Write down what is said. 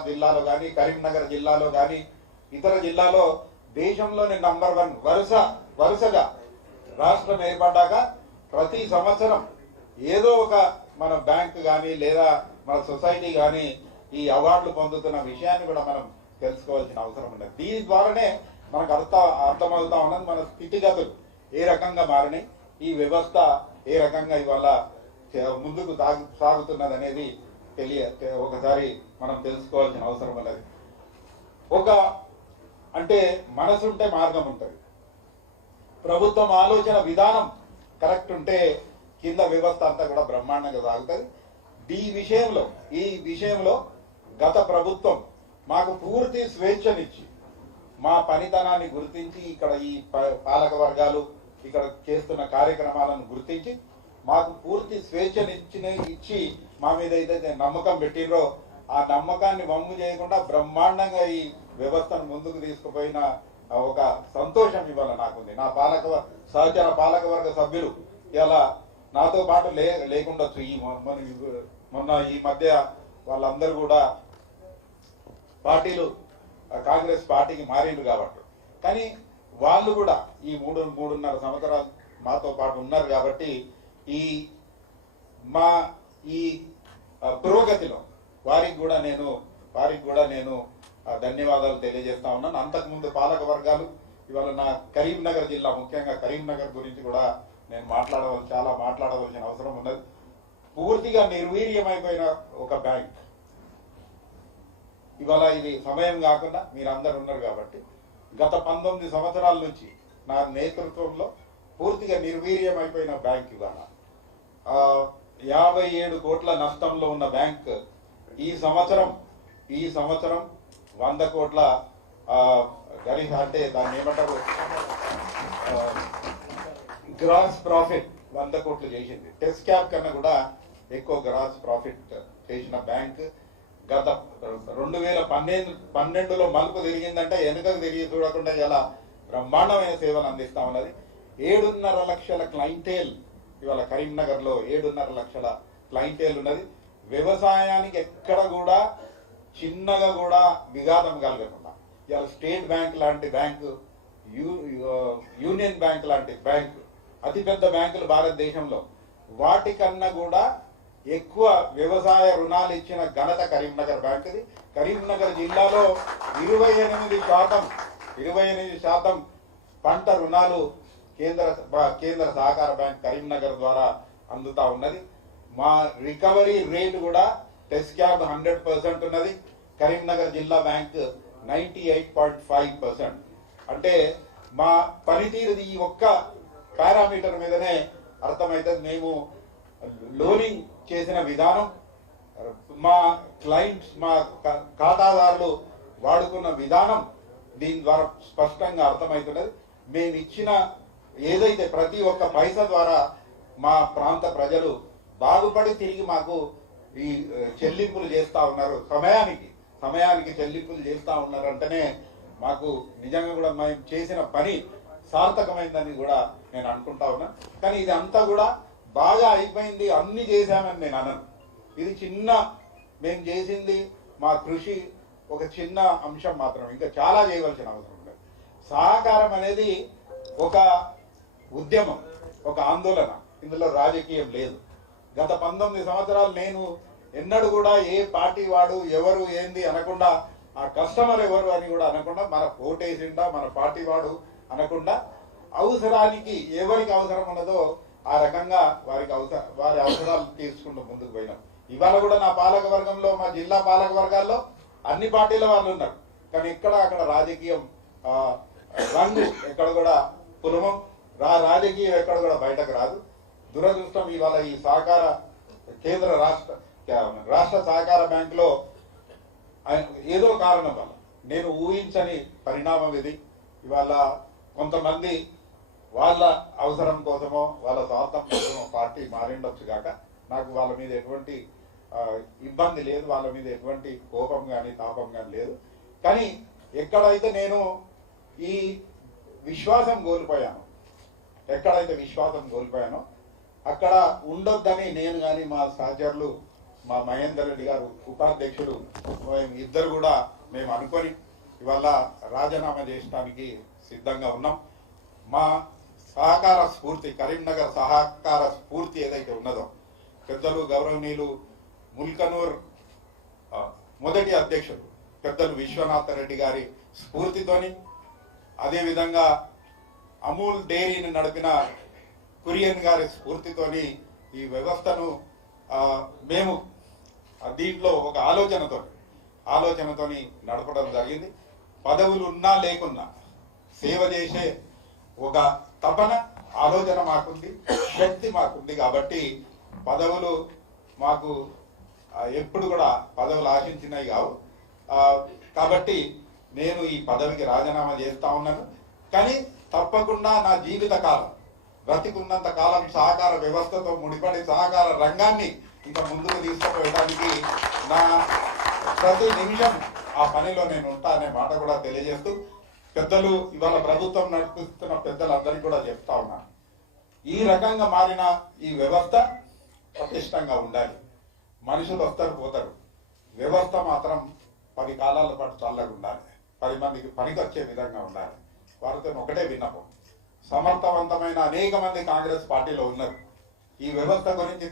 నిజామాబాద్ జిల్లాలో కానీ, కరీంనగర్ జిల్లాలో కానీ, ఇతర జిల్లాలో దేశంలోని నంబర్ 1 వరుసగా రాష్ట్రం ఏర్పడ్డాక ప్రతి సంవత్సరం ఏదో ఒక మన బ్యాంక్ కానీ లేదా మన సొసైటీ కానీ ఈ అవార్డులు పొందుతున్న విషయాన్ని కూడా మనం తెలుసుకోవాల్సిన అవసరం ఉన్నది. దీని ద్వారానే మనకు అర్థమవుతా ఉన్నది మన స్థితిగతులు ఏ రకంగా మారినాయి, ఈ వ్యవస్థ ఏ రకంగా ఇవాళ ముందుకు సాగుతున్నది అనేది ఒకసారి మనం తెలుసుకోవాల్సిన అవసరం ఉన్నది. అంటే మనసుంటే మార్గం ఉంటుంది. ప్రభుత్వం ఆలోచన విధానం కరెక్ట్ ఉంటే కింద వ్యవస్థ అంతా కూడా బ్రహ్మాండంగా సాగుతుంది. ఈ విషయంలో గత ప్రభుత్వం మాకు పూర్తి స్వేచ్ఛనిచ్చి మా పనితనాన్ని గుర్తించి ఇక్కడ ఈ పాలక వర్గాలు ఇక్కడ చేస్తున్న కార్యక్రమాలను గుర్తించి మాకు పూర్తి స్వేచ్ఛనిచ్చి మా మీద ఏదైతే నమ్మకం పెట్టినరో ఆ నమ్మకాన్ని వమ్ము చేయకుండా బ్రహ్మాండంగా ఈ వ్యవస్థను ముందుకు తీసుకుపోయిన ఒక సంతోషం ఇవాళ నాకుంది. నా సహచర పాలకవర్గ సభ్యులు ఇలా నాతో పాటు లేకుండొచ్చు. మొన్న ఈ మధ్య వాళ్ళందరూ కూడా పార్టీలు కాంగ్రెస్ పార్టీకి మారిండు కాబట్టి, కానీ వాళ్ళు కూడా ఈ 3.5 సంవత్సరాలు మాతో పాటు ఉన్నారు కాబట్టి ఈ పురోగతిలో వారికి కూడా నేను ధన్యవాదాలు తెలియజేస్తా ఉన్నాను. అంతకుముందు పాలక వర్గాలు ఇవాళ నా కరీంనగర్ జిల్లా, ముఖ్యంగా కరీంనగర్ గురించి కూడా నేను చాలా మాట్లాడవలసిన అవసరం ఉన్నది. పూర్తిగా నిర్వీర్యమైపోయిన ఒక బ్యాంక్ ఇవాళ ఇది సమయం కాకుండా మీరందరూ ఉన్నారు కాబట్టి గత 19 సంవత్సరాల నుంచి నా నేతృత్వంలో పూర్తిగా నిర్వీర్యమైపోయిన బ్యాంక్ ఇవాళ 57 కోట్ల నష్టంలో ఉన్న బ్యాంక్ ఈ సంవత్సరం 100 కోట్ల అంటే దాన్ని ఏమంటారు గ్రాస్ ప్రాఫిట్ 100 కోట్లు చేసింది. టెస్ట్ క్యాప్ కన్నా కూడా ఎక్కువ గ్రాస్ ప్రాఫిట్ చేసిన బ్యాంక్ గత 2012లో మలుపు తిరిగిందంటే వెనుకకు తిరిగి చూడకుండా ఇలా బ్రహ్మాండమైన సేవలు అందిస్తా ఉన్నది. 7.5 లక్షల క్లయింటేల్ ఇవాళ కరీంనగర్ లో 7.5 లక్షల క్లయింటేల్ ఉన్నది. వ్యవసాయానికి ఎక్కడ కూడా చిన్నగా కూడా విఘాతం కలగకుండా ఇవాళ స్టేట్ బ్యాంక్ లాంటి బ్యాంకు, యూనియన్ బ్యాంక్ లాంటి బ్యాంకు, అతిపెద్ద బ్యాంకులు భారతదేశంలో, వాటికన్నా కూడా ఎక్కువ వ్యవసాయ రుణాలు ఇచ్చిన ఘనత కరీంనగర్ బ్యాంకుది. కరీంనగర్ జిల్లాలో 28% పంట రుణాలు కేంద్ర సహకార బ్యాంక్ కరీంనగర్ ద్వారా అందుతా ఉన్నది. మా రికవరీ రేటు కూడా టెస్ట్ క్యాప్ 100% ఉన్నది. కరీంనగర్ జిల్లా బ్యాంక్ 98.5%. అంటే మా పనితీరు ఈ ఒక్క పారామీటర్ మీదనే అర్థమవుతుంది. మేము లోనింగ్ చేసిన విధానం, మా క్లయింట్స్, మా ఖాతాదారులు వాడుకున్న విధానం దీని ద్వారా స్పష్టంగా అర్థమవుతున్నది. మేము ఇచ్చిన ఏదైతే ప్రతి ఒక్క పైసా ద్వారా మా ప్రాంత ప్రజలు బాగుపడి తిరిగి మాకు ఈ చెల్లింపులు చేస్తూ ఉన్నారు. సమయానికి చెల్లింపులు చేస్తూ ఉన్నారంటేనే మాకు నిజంగా కూడా మేము చేసిన పని సార్థకమైందని కూడా నేను అనుకుంటా ఉన్నా. కానీ ఇది అంతా కూడా బాగా అయిపోయింది, అన్ని చేశామని నేను అనను. ఇది మేము చేసింది మా కృషి ఒక చిన్న అంశం మాత్రం, ఇంకా చాలా చేయవలసిన అవసరం ఉంది. సహకారం అనేది ఒక ఉద్యమం, ఒక ఆందోళన, ఇందులో రాజకీయం లేదు. గత 19 సంవత్సరాలు నేను ఎన్నడూ కూడా ఏ పార్టీ వాడు ఎవరు ఏంది అనకుండా, ఆ కస్టమర్ ఎవరు అని కూడా అనకుండా, మన ఓటేసిండా మన పార్టీ వాడు అనకుండా, అవసరానికి ఎవరికి అవసరం ఉన్నదో ఆ రకంగా వారి అవసరాలు తీర్చుకుంటూ ముందుకు పోయినాం. ఇవాళ కూడా నా పాలక వర్గంలో, మా జిల్లా పాలక వర్గాల్లో అన్ని పార్టీల వాళ్ళు ఉన్నారు. కానీ అక్కడ రాజకీయం రంగు ఎక్కడ కూడా కులమం రాజకీయం ఎక్కడ కూడా బయటకు రాదు. దురదృష్టం ఇవాళ ఈ సహకార రాష్ట్ర సహకార బ్యాంకులో ఏదో కారణం వల్ల నేను ఊహించని పరిణామం ఇది. ఇవాళ కొంతమంది వాళ్ళ అవసరం కోసమో వాళ్ళ స్వార్థం కోసమో పార్టీ మారిండొచ్చు కాక నాకు వాళ్ళ మీద ఎటువంటి ఇబ్బంది లేదు, వాళ్ళ మీద ఎటువంటి కోపం కానీ తాపం కానీ లేదు. కానీ ఎక్కడైతే నేను ఈ విశ్వాసం కోల్పోయానో అక్కడ ఉండొద్దని నేను కానీ మా సహచరులు మా మహేందర్ రెడ్డి గారు ఉపాధ్యక్షుడు ఇద్దరు కూడా మేము అనుకొని ఇవాళ రాజీనామా చేయడానికి సిద్ధంగా ఉన్నాం. మా సహకార స్ఫూర్తి, కరీంనగర్ సహకార స్ఫూర్తి ఏదైతే ఉన్నదో, పెద్దలు గౌరవనీయులు ముల్కనూర్ మొదటి అధ్యక్షుడు పెద్దలు విశ్వనాథ రెడ్డి గారి స్ఫూర్తితోని, అదేవిధంగా అమూల్ డైరీని నడిపిన కురియన్ గారి స్ఫూర్తితోని ఈ వ్యవస్థను మేము దీంట్లో ఒక ఆలోచనతోని నడపడం జరిగింది. పదవులు ఉన్నా లేకున్నా సేవ చేసే ఒక తపన, ఆలోచన మాకుంది, శక్తి మాకుంది. కాబట్టి పదవులు మాకు ఎప్పుడు కూడా పదవులు ఆశించినవి కావు. కాబట్టి నేను ఈ పదవికి రాజీనామా చేస్తా ఉన్నాను. కానీ తప్పకుండా నా జీవిత కాలం, బ్రతికున్నంత కాలం సహకార వ్యవస్థతో ముడిపడి సహకార రంగాన్ని ఇంకా ముందుకు తీసుకుపోయడానికి నా ప్రతి నిమిషం ఆ పనిలో నేను ఉంటా అనే మాట కూడా తెలియజేస్తూ, పెద్దలు ఇవాళ ప్రభుత్వం నడిపిస్తున్న పెద్దలందరికీ కూడా చెప్తా ఉన్నాను, ఈ రకంగా మారిన ఈ వ్యవస్థ పటిష్టంగా ఉండాలి. మనుషులు వస్తారు పోతారు, వ్యవస్థ మాత్రం 10 కాలాల పాటు చల్లగా ఉండాలి, 10 మందికి పనికొచ్చే విధంగా ఉండాలి. వారితో ఒకటే విన్నపం, సమర్థవంతమైన అనేక మంది కాంగ్రెస్ పార్టీలో ఉన్నారు. ఈ వ్యవస్థ గురించి